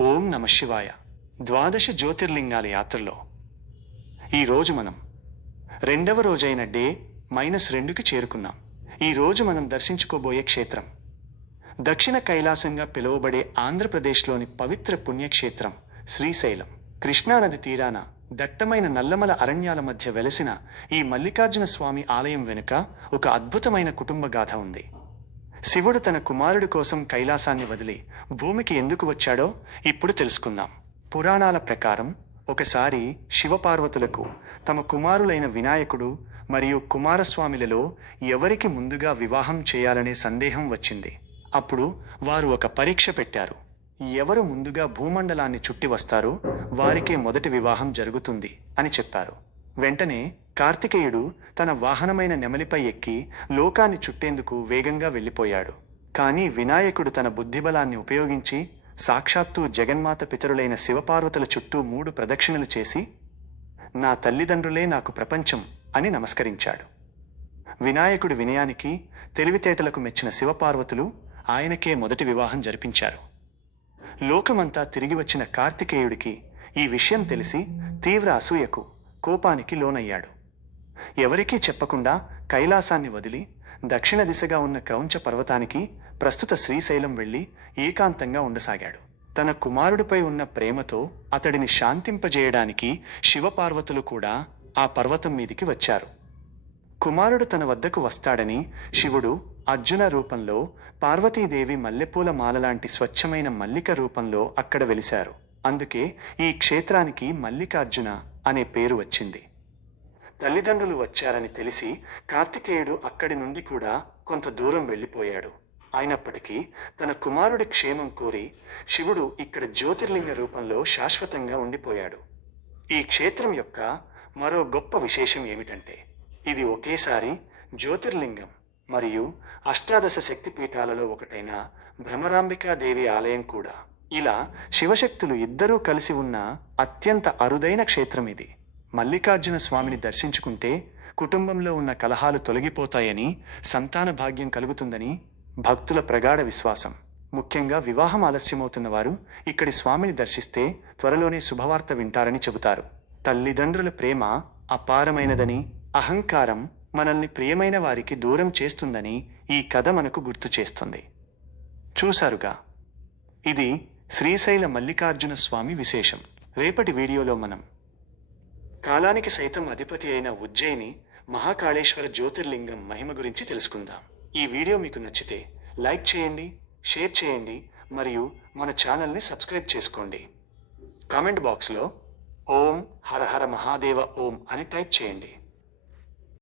ఓం నమ శివాయ. ద్వాదశ జ్యోతిర్లింగాల యాత్రలో ఈరోజు మనం రెండవ రోజైన డే -2కి చేరుకున్నాం. ఈరోజు మనం దర్శించుకోబోయే క్షేత్రం దక్షిణ కైలాసంగా పిలువబడే ఆంధ్రప్రదేశ్లోని పవిత్ర పుణ్యక్షేత్రం శ్రీశైలం. కృష్ణానది తీరాన దట్టమైన నల్లమల అరణ్యాల మధ్య వెలసిన ఈ మల్లికార్జున స్వామి ఆలయం వెనుక ఒక అద్భుతమైన కుటుంబ గాథ ఉంది. శివుడు తన కుమారుడి కోసం కైలాసాన్ని వదిలి భూమికి ఎందుకు వచ్చాడో ఇప్పుడు తెలుసుకుందాం. పురాణాల ప్రకారం ఒకసారి శివపార్వతులకు తమ కుమారులైన వినాయకుడు మరియు కుమారస్వామిలలో ఎవరికి ముందుగా వివాహం చేయాలనే సందేహం వచ్చింది. అప్పుడు వారు ఒక పరీక్ష పెట్టారు. ఎవరు ముందుగా భూమండలాన్ని చుట్టి వస్తారో వారికే మొదటి వివాహం జరుగుతుంది అని చెప్పారు. వెంటనే కార్తికేయుడు తన వాహనమైన నెమలిపై ఎక్కి లోకాన్ని చుట్టేందుకు వేగంగా వెళ్ళిపోయాడు. కానీ వినాయకుడు తన బుద్ధిబలాన్ని ఉపయోగించి సాక్షాత్తు జగన్మాత పితరులైన శివపార్వతుల చుట్టూ 3 ప్రదక్షిణలు చేసి నా తల్లిదండ్రులే నాకు ప్రపంచం అని నమస్కరించాడు. వినాయకుడి వినయానికి తెలివితేటలకు మెచ్చిన శివపార్వతులు ఆయనకే మొదటి వివాహం జరిపించారు. లోకమంతా తిరిగి వచ్చిన కార్తికేయుడికి ఈ విషయం తెలిసి తీవ్ర అసూయకు కోపానికి లోనయ్యాడు. ఎవరికీ చెప్పకుండా కైలాసాన్ని వదిలి దక్షిణ దిశగా ఉన్న క్రౌంచ పర్వతానికి, ప్రస్తుత శ్రీశైలం వెళ్ళి ఏకాంతంగా ఉండసాగాడు. తన కుమారుడిపై ఉన్న ప్రేమతో అతడిని శాంతింపజేయడానికి శివపార్వతులు కూడా ఆ పర్వతం మీదికి వచ్చారు. కుమారుడు తన వద్దకు వస్తాడని శివుడు అర్జున రూపంలో, పార్వతీదేవి మల్లెపూల మాలలాంటి స్వచ్ఛమైన మల్లిక రూపంలో అక్కడ వెలిశారు. అందుకే ఈ క్షేత్రానికి మల్లికార్జున అనే పేరు వచ్చింది. తల్లిదండ్రులు వచ్చారని తెలిసి కార్తికేయుడు అక్కడి నుండి కూడా కొంత దూరం వెళ్ళిపోయాడు. అయినప్పటికీ తన కుమారుడి క్షేమం కోరి శివుడు ఇక్కడ జ్యోతిర్లింగ రూపంలో శాశ్వతంగా ఉండిపోయాడు. ఈ క్షేత్రం యొక్క మరో గొప్ప విశేషం ఏమిటంటే ఇది ఒకేసారి జ్యోతిర్లింగం మరియు అష్టాదశ శక్తిపీఠాలలో ఒకటైన భ్రమరాంబికాదేవి ఆలయం కూడా. ఇలా శివశక్తులు ఇద్దరూ కలిసి ఉన్న అత్యంత అరుదైన క్షేత్రం ఇది. మల్లికార్జున స్వామిని దర్శించుకుంటే కుటుంబంలో ఉన్న కలహాలు తొలగిపోతాయని, సంతాన భాగ్యం కలుగుతుందని భక్తుల ప్రగాఢ విశ్వాసం. ముఖ్యంగా వివాహం ఆలస్యమవుతున్న వారు ఇక్కడి స్వామిని దర్శిస్తే త్వరలోనే శుభవార్త వింటారని చెబుతారు. తల్లిదండ్రుల ప్రేమ అపారమైనదని, అహంకారం మనల్ని ప్రియమైన వారికి దూరం చేస్తుందని ఈ కథ మనకు గుర్తు చేస్తుంది. చూసారుగా, ఇది శ్రీశైల మల్లికార్జున స్వామి విశేషం. రేపటి వీడియోలో మనం కాలానికి సైతం అధిపతి అయిన ఉజ్జయిని మహాకాళేశ్వర జ్యోతిర్లింగం మహిమ గురించి తెలుసుకుందాం. ఈ వీడియో మీకు నచ్చితే లైక్ చేయండి, షేర్ చేయండి మరియు మన ఛానల్ని సబ్స్క్రైబ్ చేసుకోండి. కామెంట్ బాక్స్లో ఓం హర హర మహాదేవ ఓం అని టైప్ చేయండి.